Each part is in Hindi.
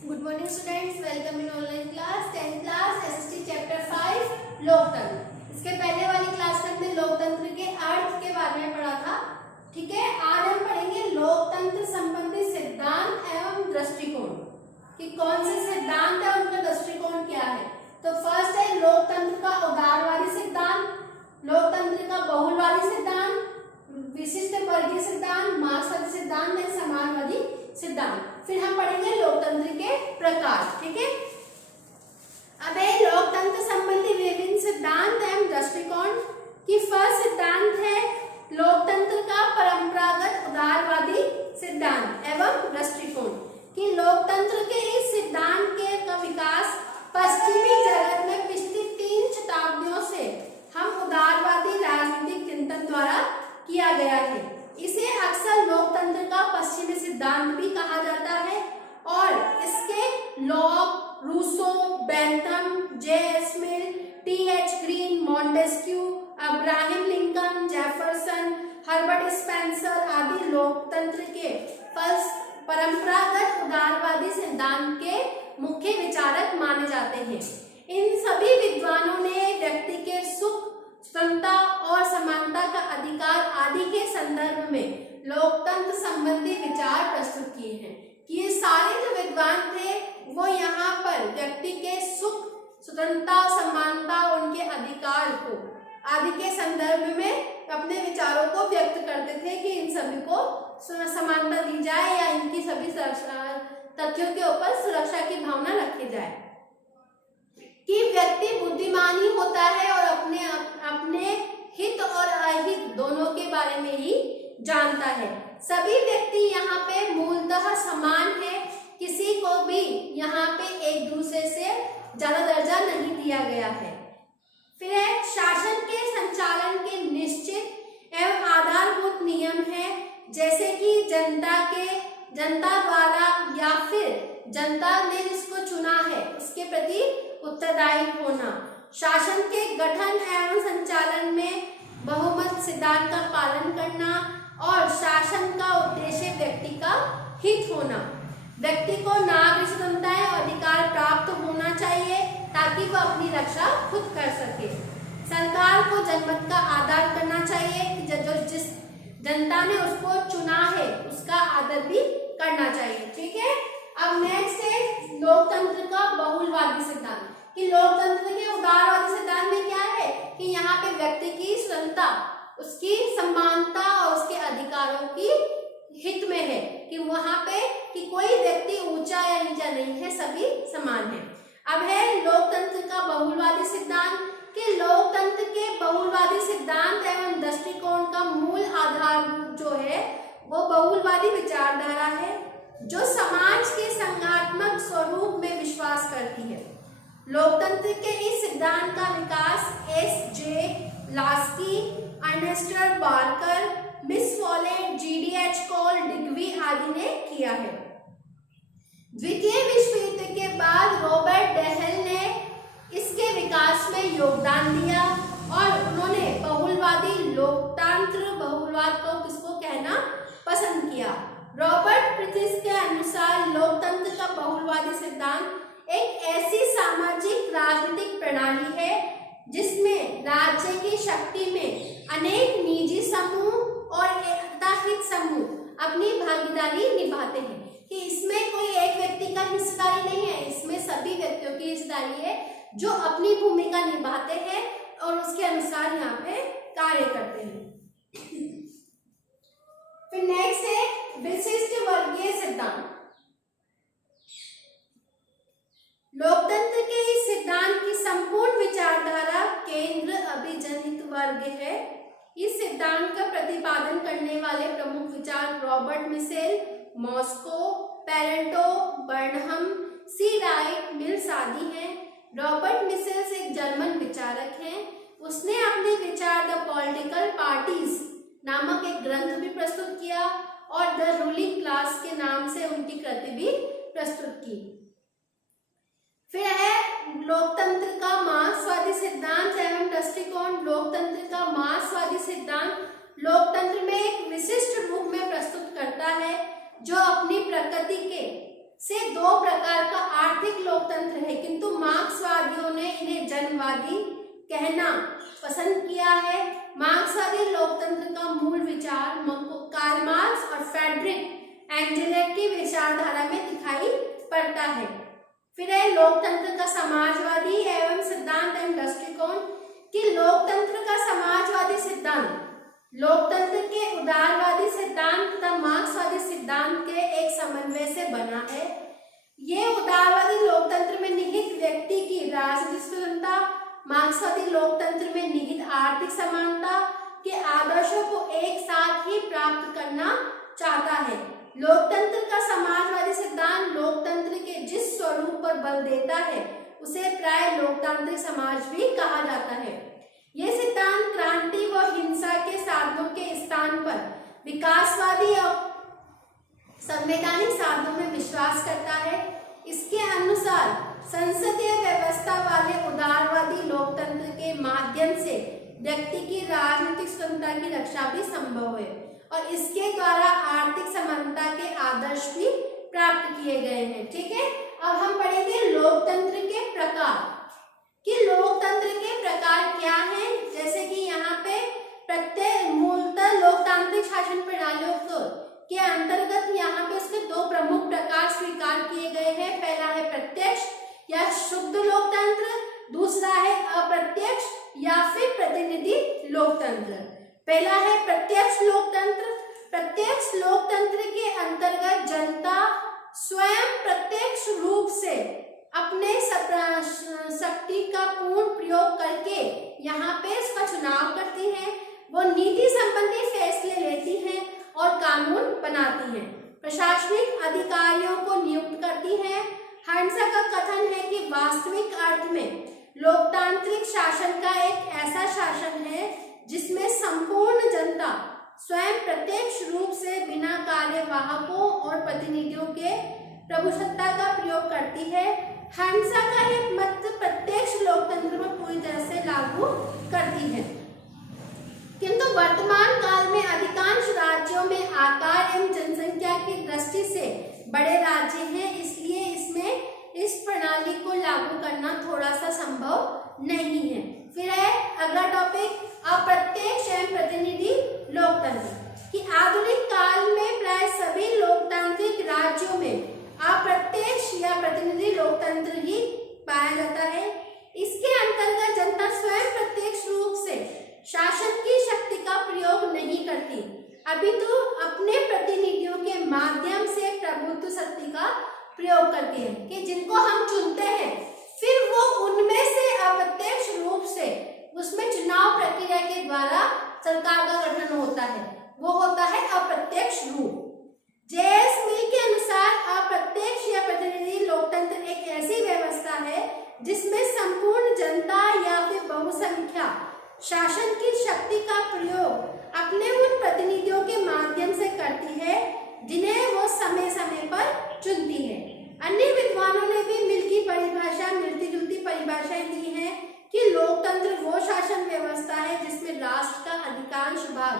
Good morning students, welcome in online class 10th class SST chapter 5 लोकतंत्र। इसके पहले वाली क्लास में हमने लोकतंत्र के अर्थ के बारे में पढ़ा था। ठीक है, आज हम पढ़ेंगे लोकतंत्र संबंधी सिद्धांत एवं दृष्टिकोण कि कौन से सिद्धांत है, उनका दृष्टिकोण क्या है। तो फर्स्ट है लोकतंत्र का उदारवादी सिद्धांत, लोकतंत्र का बहुलवादी सिद्धांत, विशिष्ट वर्गीय सिद्धांत, मार्क्सवादी सिद्धांत और समाजवादी सिद्धांत। फिर हम पढ़ेंगे लोकतंत्र के प्रकार। ठीक है, अब है लोकतंत्र संबंधी विभिन्न सिद्धांत एवं दृष्टिकोण की फर्स्ट सिद्धांत है लोकतंत्र का परंपरागत उदारवादी सिद्धांत एवं दृष्टिकोण कि लोकतंत्र के इस सिद्धांत के का विकास पश्चिमी जगत में पिछली 3 शताब्दियों से हम उदारवादी राजनीतिक चिंतन द्वारा किया गया है। इसे अक्सर लोकतंत्र का पश्चिमी सिद्धांत भी कहा जाता है और इसके Locke, Rousseau, Bentham, J S. Mill, T H. Green, Montesquieu, Abraham Lincoln, Jefferson, Herbert Spencer आदि लोकतंत्र के परंपरागत उदारवादी सिद्धांत के मुख्य विचारक माने जाते हैं। इन सभी विद्वानों ने व्यक्ति के सुख, स्वतंत्रता और समानता का अधिकार आदि के संदर्भ में लोकतंत्र संबंधी विचार प्रस्तुत किए हैं कि ये सारे जो विद्वान थे वो यहाँ पर व्यक्ति के सुख, स्वतंत्रता, समानता, उनके अधिकार को आदि के संदर्भ में अपने विचारों को व्यक्त करते थे कि इन सभी को समानता दी जाए या इनकी सभी तथ्यों के ऊपर सुरक्षा की भावना रखी जाए कि व्यक्ति बुद्धिमान ही होता है और अपने हित और अहित दोनों के बारे में ही जानता है। सभी व्यक्ति यहाँ पे मूलतः समान है, किसी को भी यहाँ पे एक दूसरे से ज्यादा दर्जा नहीं दिया गया है। फिर है शासन के संचालन के निश्चित एवं आधारभूत नियम है, जैसे कि जनता द्वारा या फिर जनता ने जिसको चुना है उसके प्रति उत्तरदायी होना, शासन के गठन एवं संचालन में बहुमत सिद्धांत का पालन करना और शासन का उद्देश्य व्यक्ति का हित होना। व्यक्ति को नागरिक स्वतंत्रताएं और अधिकार प्राप्त होना चाहिए ताकि वह अपनी रक्षा खुद कर सके। सरकार को जनमत का आदर करना चाहिए कि जो जिस जनता ने उसको चुना है उसका आदर भी करना चाहिए। ठीक है, अब नेक्स्ट है लोकतंत्र का बहुलवादी सिद्धांत कि लोकतंत्र के उदारवादी सिद्धांत में क्या है कि यहाँ पे व्यक्ति की स्वतंत्रता, उसकी समानता और उसके अधिकारों की हित में है कि वहां पे कि कोई व्यक्ति ऊंचा या नीचा नहीं है, सभी समान है। अब है लोकतंत्र का बहुलवादी सिद्धांत कि लोकतंत्र के बहुलवादी सिद्धांत एवं दृष्टिकोण का मूल आधारभूत जो है वो बहुलवादी विचारधारा है जो समाज के संघात्मक स्वरूप में विश्वास करती है। लोकतंत्र के इस सिद्धांत का विकास S J. Laski, Ernest Barker, Miss Follett, G D H. Cole, डिग्वी आदि ने किया है। द्वितीय विश्व युद्ध के बाद रॉबर्ट डेहल ने इसके विकास में योगदान दिया और उन्होंने बहुलवादी लोकतंत्र बहुलवाद को किसको कहना पसंद किया। रॉबर्ट प्रिथिस के अनुसार लोकतंत्र का बहुलवादी सिद्धांत एक ऐसी सामाजिक राजनीतिक प्रणाली है जिसमें राज्य की शक्ति में अनेक निजी समूह और हित समूह अपनी भागीदारी निभाते हैं कि इसमें कोई एक व्यक्ति का हिस्सेदारी नहीं है, इसमें सभी व्यक्तियों की हिस्सेदारी है जो अपनी भूमिका निभाते हैं और उसके अनुसार यहाँ पे कार्य करते हैं। फिर नेक्स्ट है विशिष्ट वर्गीय सिद्धांत। लोकतंत्र के इस सिद्धांत की संपूर्ण विचारधारा केंद्र अभिजनित वर्ग है। इस सिद्धांत का प्रतिपादन करने वाले प्रमुख विचार रॉबर्ट मिसेल, मॉस्को, पेरेंटो, बर्नहम, सी राइट, मिल्स आदि हैं। रॉबर्ट मिसेल एक जर्मन विचारक हैं। उसने अपने विचार द पॉलिटिकल पार्टीज नामक एक ग्रंथ भी प्रस्तुत किया और द रूलिंग क्लास के नाम से उनकी कृति भी प्रस्तुत की। फिर है लोकतंत्र का मार्क्सवादी सिद्धांत एवं दृष्टिकोण। लोकतंत्र का मार्क्सवादी सिद्धांत लोकतंत्र में एक विशिष्ट रूप में प्रस्तुत करता है जो अपनी प्रकृति के से 2 प्रकार का आर्थिक लोकतंत्र है, किंतु मार्क्सवादियों ने इन्हें जनवादी कहना पसंद किया है। मार्क्सवादी लोकतंत्र का मूल विचार कार्ल मार्क्स और फ्रेडरिक एंजेलेट की विचारधारा में दिखाई पड़ता है। फिर है लोकतंत्र का समाजवादी एवं सिद्धांत एवं दृष्टिकोण कि लोकतंत्र का समाजवादी सिद्धांत लोकतंत्र के उदारवादी सिद्धांत तथा मार्क्सवादी सिद्धांत के एक समन्वय से बना है। ये उदारवादी लोकतंत्र में निहित व्यक्ति की राजनीतिक स्वतंत्रता, मार्क्सवादी लोकतंत्र में निहित आर्थिक समानता के आदर्शों को एक साथ ही प्राप्त करना चाहता है। लोकतंत्र का समाजवादी सिद्धांत लोकतंत्र के जिस स्वरूप पर बल देता है उसे प्राय लोकतांत्रिक समाज भी कहा जाता है। यह सिद्धांत क्रांति व हिंसा के साधनों के स्थान पर विकासवादी और संवैधानिक साधनों में विश्वास करता है। इसके अनुसार संसदीय व्यवस्था वाले उदारवादी लोकतंत्र के माध्यम से व्यक्ति की राजनीतिक स्वतंत्रता की रक्षा भी संभव है और इसके द्वारा आर्थिक समानता के आदर्श भी प्राप्त किए गए हैं। ठीक है, अब हम पढ़ेंगे लोकतंत्र के प्रकार कि लोकतंत्र के प्रकार क्या हैं। जैसे कि यहाँ पे प्रत्येक मूलतः लोकतांत्रिक शासन प्रणालियों के अंतर्गत यहाँ पे उसके दो प्रमुख प्रकार स्वीकार किए गए हैं। पहला है प्रत्यक्ष या शुद्ध लोकतंत्र, दूसरा है अप्रत्यक्ष या फिर प्रतिनिधि लोकतंत्र। पहला है प्रत्यक्ष लोकतंत्र। प्रत्यक्ष लोकतंत्र के अंतर्गत जनता स्वयं प्रत्यक्ष रूप से अपने शक्ति का पूर्ण प्रयोग करके यहाँ पे इसका चुनाव करती है, वो नीति संबंधी फैसले लेती हैं और कानून बनाती हैं, प्रशासनिक अधिकारियों को नियुक्त करती हैं। हंसा का कथन है कि वास्तविक अर्थ में लोकतांत्रिक शासन का एक ऐसा शासन है जिसमें संपूर्ण जनता स्वयं प्रत्यक्ष रूप से बिना कार्यवाहकों और प्रतिनिधियों के प्रभुसत्ता का प्रयोग करती है। हंसा का एक मत प्रत्यक्ष लोकतंत्र में पूरी तरह से लागू करती है, किंतु वर्तमान काल में अधिकांश राज्यों में आकार एवं जनसंख्या की दृष्टि से बड़े राज्य हैं, इसलिए इसमें इस प्रणाली को लागू करना थोड़ा सा संभव नहीं है। फिर है अगला टॉपिक अप्रत्यक्ष एवं प्रतिनिधि लोकतंत्र कि आधुनिक काल में प्राय सभी लोकतांत्रिक राज्यों में अप्रत्यक्ष या प्रतिनिधि लोकतंत्र ही पाया जाता है। इसके अंतर्गत जनता स्वयं प्रत्यक्ष रूप से शासन की शक्ति का प्रयोग नहीं करती, अपितु अपने प्रतिनिधियों के माध्यम से प्रभुत्व शक्ति का प्रयोग करती है कि जिनको हम चुनते हैं फिर वो उनमें से अप्रत्यक्ष रूप से उसमें चुनाव प्रक्रिया के द्वारा सरकार का गठन होता है, वो होता है अप्रत्यक्ष रूप। जे.एस. मिल के अनुसार अप्रत्यक्ष या प्रतिनिधि लोकतंत्र एक ऐसी व्यवस्था है जिसमें संपूर्ण जनता या फिर बहुसंख्या शासन की शक्ति का प्रयोग अपने उन प्रतिनिधियों के माध्यम से करती है जिन्हें वो समय समय पर चुनती है। अन्य विद्वानों ने भी मिलती जुलती परिभाषाएं दी हैं कि लोकतंत्र वो शासन व्यवस्था है जिसमें राष्ट्र का अधिकांश भाग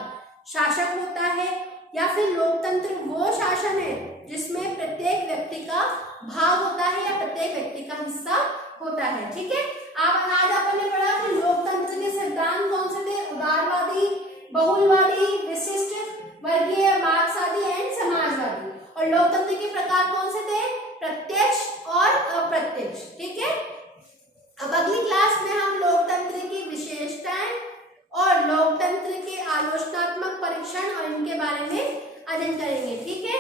शासक होता है, या फिर लोकतंत्र वो शासन है जिसमें प्रत्येक व्यक्ति का भाग होता है या प्रत्येक व्यक्ति का हिस्सा होता है। ठीक है, आज अपन ने पढ़ा कि लोकतंत्र के सिद्धांत कौन से थे? उदारवादी, बहुलवादी, विशिष्ट, वर्गीय, मार्क्सवादी एंड समाजवादी। और लोकतंत्र के प्रकार कौन से थे? प्रत्यक्ष और अप्रत्यक्ष। ठीक है, अब अगली क्लास में हम लोकतंत्र की विशेषताएं और लोकतंत्र के आलोचनात्मक परीक्षण और इनके बारे में अध्ययन करेंगे। ठीक है।